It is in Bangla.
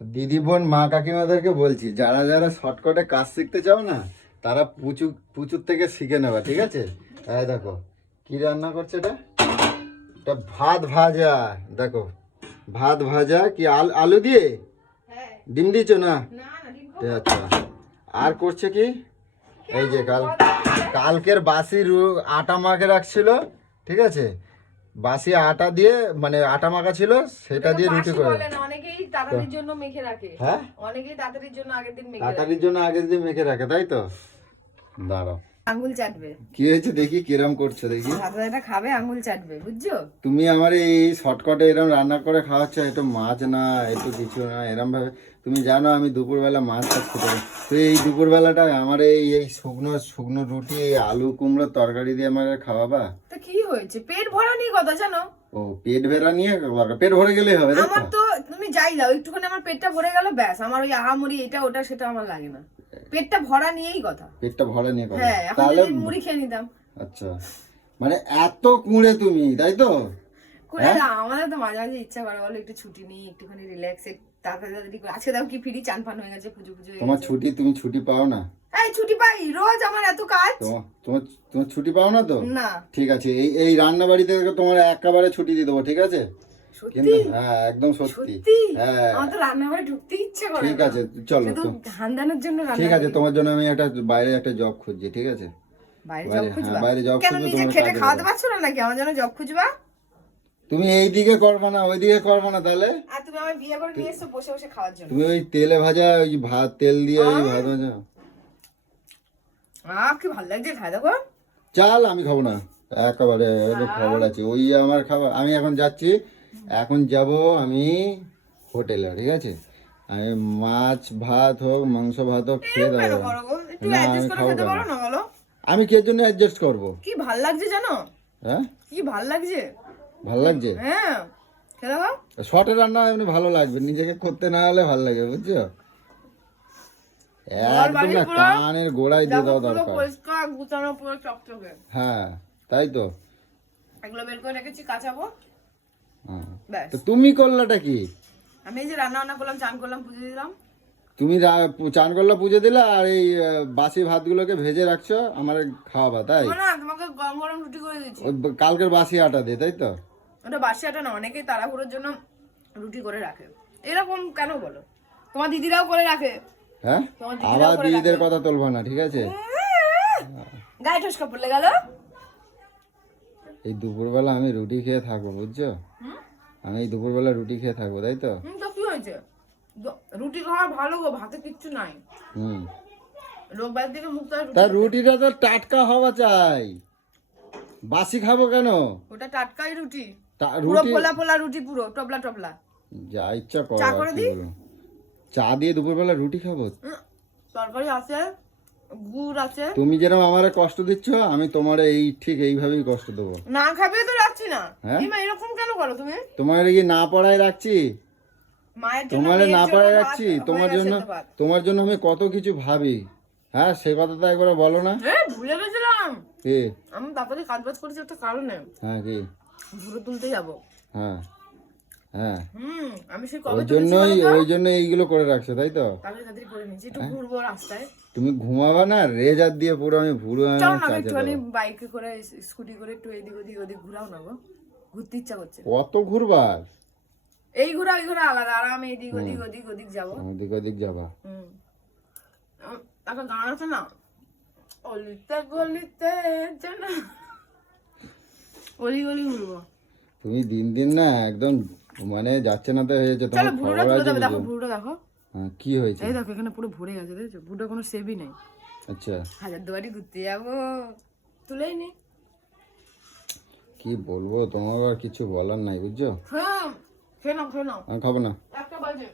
দিদি বোন মা কাকিমাদেরকে বলছি, যারা যারা শর্টকাটে কাজ শিখতে চাও না, তারা পুচুর থেকে শিখে নেবা, ঠিক আছে? এই দেখো কি রান্না করছে এটা, এটা ভাত ভাজা। দেখো ভাত ভাজা কি আলু দিয়ে ডিম দিয়েছো না? আচ্ছা, আর করছে কি, এই যে কালকের বাসি আটা মাখে রাখছিল, ঠিক আছে? বাসি আটা দিয়ে, মানে আটা মাখা ছিল, সেটা দিয়ে রুটি করে। অনেকেই তাড়াতাড়ির জন্য মেখে রাখে। হ্যাঁ, অনেকেই তাড়াতাড়ির জন্য আগের দিন মেখে রাখে। তাড়াতাড়ির জন্য আগের দিন মেখে রাখে, তাই তো? দাঁড়াও, আঙ্গুল চাটবে। কি হয়েছে দেখি, কিরম করছে দেখি। ভাতটা খাবে, আঙ্গুল চাটবে, বুঝছো? তুমি আমার এই শর্টকাটে এরকম রান্না করে খাওয়াচ্ছ, একটু মাছ না, একটু কিছু না, এরম ভাবে। তুমি জানো আমি দুপুরবেলা মাছ টাছ খেতে পারি, তো এই দুপুরবেলাটা আমার এই শুকনো শুকনো রুটি, এই আলু কুমড়োর তরকারি দিয়ে আমার খাওয়াবা? তা কি হয়েছে, পেট ভরা নিয়ে কথা জানো। ও, পেট ভরা নিয়ে দরকার, পেট ভরে গেলেই হবে। আমার তো তুমি যাই দাও, একটুখানি আমার পেটটা ভরে গেল ব্যাস, আমার ওই আহামুড়ি এটা ওটা সেটা আমার লাগে না। পেটটা ভরা নিয়েই কথা। পেটটা ভরা নিয়ে কথা, হ্যাঁ, এখন তাহলে যদি মুড়ি খেয়ে নিতাম। আচ্ছা, মানে এত কুঁড়ে তুমি, তাই তো? আমাদের তো মাঝে মাঝে ইচ্ছা করে বলো একটু ছুটি নিই, একটুখানি রিল্যাক্স, তাড়াতাড়ি করে। আজকে দাও কি ফ্রি, চান ফান হয়ে গেছে, পুজো পুজো হয়ে তোমার গেছে। ছুটি, তুমি ছুটি পাও না? এই ছুটি পাই রোজ, আমার এত কাজ। তোমার তোমার ছুটি পাও না তো? না। ঠিক আছে, এই রান্না বাড়িতে তোমার একেবারে ছুটি দিয়ে দেবো, ঠিক আছে? কিন্তু হ্যাঁ, একদম সত্যি। হ্যাঁ, আমার তো রান্নাঘরে ঢুকতে ইচ্ছে করে। ঠিক আছে, চলো তো। ধান্দানোর জন্য ঠিক আছে, তোমার জন্য আমি বাইরে একটা জব খুঁজছি, ঠিক আছে? বাইরে জব খুঁজবা? বাইরে জব কেন, খুঁজবো, নিজে খেটে খাওয়াতে পারছো না নাকি আমার জন্য জব খুঁজবা? তুমি এই দিকে করবে না, ওই দিকে করবে না, তাহলে? আর তুমি আমার বিয়ে করে নিয়ে এসছো বসে বসে খাওয়ার জন্য। তুমি ওই তেলে ভাজা, ওই ভাত তেল দিয়ে ওই ভাত ভাজা, কি ভালো লাগছে, খাই দেখো। চাল আমি খাবো না একেবারে, খবর আছে ওই আমার খাবার। আমি এখন যাচ্ছি, এখন যাব আমি হোটেলে, ঠিক আছে? আমি মাছ ভাত হোক, মাংস ভাত হোক খেয়ে দেবো। না, আমি খাবো কেন? আমি কে জন্য অ্যাডজাস্ট করবো? কি ভাল লাগছে জানো? হ্যাঁ, কি ভাল লাগছে। ভাল লাগছে? হ্যাঁ, খেয়ে দেখো। শর্টের রান্না এমনি ভালো লাগবে, নিজেকে করতে না হলে ভালো লাগে, বুঝছো? একদম না, কানের গোড়ায় দিয়ে দেওয়া দরকার। পরিষ্কার গুছানো, পুরো চকচকে। হ্যাঁ, তাই তো। এগুলো বের করে রেখেছি, কাচাবো। তো তুমি করলাটা কি? আমি এই যে রান্না বান্না করলাম, চান করলাম, পুজো দিলাম। তুমি চান করলা, পুজো দিলা, আর এই বাসি ভাতগুলোকে ভেজে রাখছো আমার খাওয়াবা, তাই? না, তোমাকে গরম গরম রুটি করে দিচ্ছি। কালকের বাসি আটা দিয়ে, তাই তো? ওটা বাসি আটা না, অনেকেই তাড়াহুড়োর জন্য রুটি করে রাখে। এরকম কেন বলো? তোমার দিদিরাও করে রাখে। হ্যাঁ, আবার দিদিদের কথা তুলবো না, ঠিক আছে? গায়ে ঠোসকা পড়লে গেল। এই দুপুরবেলা আমি রুটি খেয়ে থাকবো, বুঝছো? আমি এই দুপুরবেলা রুটি খেয়ে থাকবো, তাই তো? তো কি হয়েছে, রুটি খাওয়া ভালো গো, ভাতে কিচ্ছু নাই। লোক বাইরে থেকে মুখ তার রুটিটা তো টাটকা হওয়া চাই, বাসি খাবো কেন? ওটা টাটকাই রুটি, পুরো ফোলা ফোলা রুটি, পুরো টবলা টবলা। যা ইচ্ছা করো, চা দিয়ে দুপুরবেলা রুটি খাবো? তরকারি আছে, গুড় আছে। তুমি যেরকম আমারে কষ্ট দিচ্ছ, আমি তোমার ঠিক এইভাবেই কষ্ট দেবো। না খাবে তো রাখছি না। এরকম কেন করো তুমি? তোমার কি না পড়ায় রাখছি? তোমার না পড়ায় রাখছি, তোমার জন্য আমি কত কিছু ভাবি। হ্যাঁ, সে কথাটা একবার বলো না। ভুলে গেছিলাম। কি? আমি তাড়াতাড়ি কাজ বাজ করেছি একটা কারণে। হ্যাঁ, কি? ঘুরে তুলতে যাবো। হ্যাঁ হ্যাঁ, আমি সেই কবে ওই জন্য এইগুলো করে রাখছো, তাই তো? তাড়াতাড়ি করে নিয়েছি, একটু ঘুরবো রাস্তায়। তুমি ঘুমাবা না, রেজার দিয়ে পুরো আমি ভুরু একটুখানি বাইকে করে, স্কুটি করে একটু এদিক ওদিক ঘুরাও না গো, ঘুরতে ইচ্ছা করছে। কত ঘুরবার? এই ঘোরা ওই ঘোরা আলাদা, আর আমি এদিক ওদিক যাবো। ওদিক যাবা? একটা গান আছে না, অলিতে গলিতে জানা, অলি গলি ঘুরবো। তুমি দিন দিন না একদম মানে যাচ্ছে না তো হয়েছে তোমার। দেখো ভুরুটা দেখো। হ্যাঁ, কি হয়েছে? এই দেখো এখানে পুরো ভরে গেছে, দেখছো? ভুরুটা কোনো সেভই নেই। আচ্ছা, হাজারদুয়ারি ঘুরতে যাবো, তুলেই নি। কি বলবো, তোমার আর কিছু বলার নাই, বুঝছো? হ্যাঁ, খেয়ে নাও। আমি খাবো না। একটা বাজে।